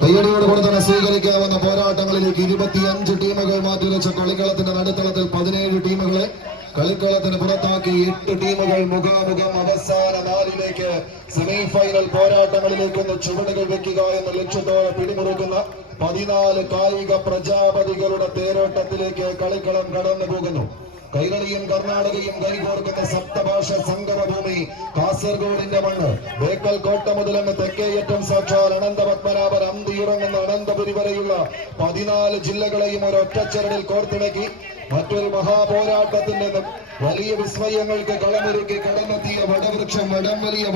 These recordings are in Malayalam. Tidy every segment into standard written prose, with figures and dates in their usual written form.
കയ്യടിയോടുകൂടി തന്നെ സ്വീകരിക്കാവുന്ന പോരാട്ടങ്ങളിലേക്ക് 25 ടീമുകൾ മാറ്റിവെച്ച കളിക്കളത്തിന്റെ നടുത്തളത്തിൽ 17 ടീമുകളെ കളിക്കളത്തിന് പുറത്താക്കി 8 ടീമുകൾ മുഖാമുഖം അവസാന 4ലേക്ക് സെമിഫൈനൽ പോരാട്ടങ്ങളിലേക്കൊന്ന് ചുവടുകൾ വെക്കുക എന്ന ലക്ഷ്യത്തോടെ പിടിമുറുക്കുന്ന 14 കായിക പ്രജാപതികളുടെ തേരോട്ടത്തിലേക്ക് കളിക്കളം കടന്നു പോകുന്നു. കൈരളിയും കർണാടകയും കൈകോർക്കുന്ന സപ്തഭാഷ സംഗമഭൂമി കാസർഗോഡിന്റെ മണ്ണ്. ബേക്കൽ കോട്ട മുതലെന്ന് തെക്കേയറ്റം സാക്ഷാൽ അനന്തപത്മനാഭൻ അന്തിയിറങ്ങുന്ന അനന്തപുരി വരെയുള്ള 14 ജില്ലകളെയും ഒരൊറ്റച്ചരടിൽ കോർത്തിണക്കി മറ്റൊരു മഹാപോരാട്ടത്തിന്റെ വലിയ വിസ്മയങ്ങൾക്ക് കളമൊരുക്കി കടന്നെത്തിയ വടവൃക്ഷം വടംവലിയ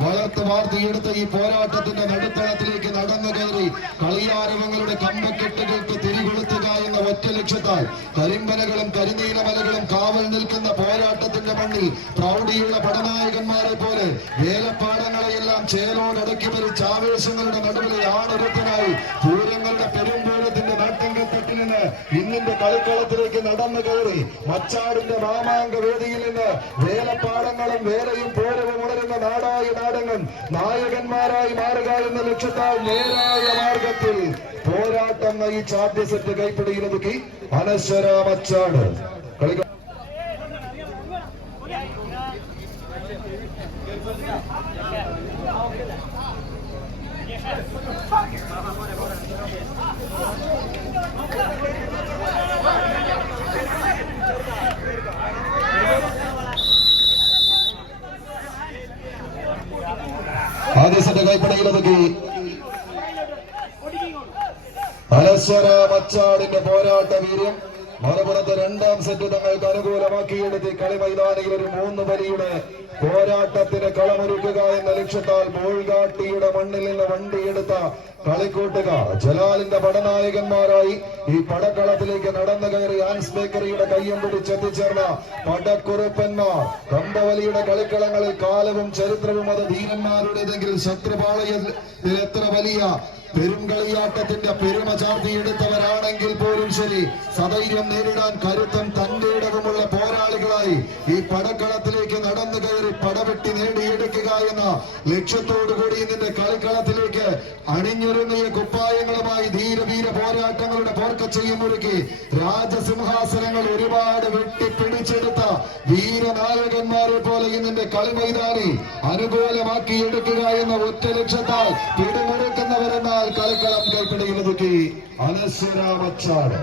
വളർത്ത് വാർത്തിയെടുത്ത ഈ പോരാട്ടത്തിന്റെ നടുത്തളത്തിലേക്ക് നടന്നു കയറി കളിയാരവങ്ങളുടെ കമ്പക്കെട്ടുകൾക്ക് തിരികൊളുത്തുക എന്ന ഒറ്റ ലക്ഷ്യത്താൽ കരിമ്പനകളും കരിനീലമലകളും കാവൽ നിൽക്കുന്ന പോരാട്ടത്തിന്റെ മണ്ണിൽ പ്രൗഢിയുള്ള പടനായകന്മാരെ പോലെ വേലപ്പാടങ്ങളെയെല്ലാം ചേലോടടക്കി ഭരിച്ച ആവേശങ്ങളുടെ നടുവിലെ ആണൊരുത്തനായി പൂരങ്ങളുടെ പെരുമ്പോഴത്തിന്റെ നാട്യങ്കത്തട്ടിൽ നിന്ന് ഇന്നിന്റെ കളിക്കളത്തിലേക്ക് നടന്നു കയറി മച്ചാടിന്റെ മാമാങ്ക വേദിയിൽ നിന്ന് വേലപ്പാടങ്ങളും വേലയും പോരവും ഉണരുന്ന നാടായ നാടങ്ങൾ നായകന്മാരായി മാറുക എന്ന ലക്ഷ്യത്താൽ നേരായ മാർഗത്തിൽ പോരാട്ടം നയിച്ച ആദ്യ സെറ്റ് കൈപ്പിടിയിലൊതുക്കി അനശ്വര മച്ചാട്. ആദ്യ സെറ്റ് കൈപ്പിടിയിലൊതുക്കി അനശ്വര മച്ചാടിന്റെ പോരാട്ട വീര്യം. മറുപുറത്ത് രണ്ടാം സെറ്റ് തങ്ങൾക്ക് അനുകൂലമാക്കിയെടുത്ത് കളി മൈതാനിയിൽ ഒരു 3 വലിയുടെ പോരാട്ടത്തിന് കളമൊരുക്കുക എന്ന ലക്ഷ്യത്താൽ ബോൾഗാട്ടിയുടെ മണ്ണിൽ നിന്ന് വണ്ടിയെടുത്ത കളിക്കൂട്ടുകാർ ജലാലിന്റെ പടനായകന്മാരായി ഈ പടക്കളത്തിലേക്ക് നടന്നു കയറി ആൻസ് ബേക്കറിയുടെ കയ്യം പിടിച്ചെത്തിച്ചേർന്ന പടക്കുറുപ്പന്മാർ. കമ്പവലിയുടെ കളിക്കളങ്ങളിൽ കാലവും ചരിത്രവും അത് ധീരന്മാരുടേതെങ്കിൽ ശത്രുപാളയത്തിൽ എത്ര വലിയ പെരുങ്കളിയാട്ടത്തിന്റെ പെരുമ ചാർത്തിയെടുത്തവരാണെങ്കിൽ പോലും ശരി, സധൈര്യം നേരിടാൻ കരുത്തും തന്റെ ഇടവുമുള്ള പോരാളികളായി ഈ പടക്കളത്തിലേക്ക് നടന്നു കയറി പടവെട്ടി നേടിയെടുക്കുക എന്ന ലക്ഷ്യത്തോടുകൂടി ഇതിന്റെ കളിക്കളത്തിലേക്ക് അണിഞ്ഞൊരുങ്ങിയ കുപ്പായങ്ങളുമായി ധീരവീര പോരാട്ടങ്ങളുടെ പോർക്കച്ചയും ഒരുക്കി രാജസിംഹാസനങ്ങൾ ഒരുപാട് വെട്ടിപ്പിടിച്ചെടുത്ത വീരനായകന്മാരെ പോലെ ഇതിന്റെ കളിമൈതാനി അനുകൂലമാക്കി എടുക്കുക എന്ന ഒറ്റ ലക്ഷ്യത്താൽ പിടിമുറുക്കുന്നവരെന്നാൽ കളിക്കളം കൈപ്പിടിയിലൊതുക്കി അനശ്വര മച്ചാട്.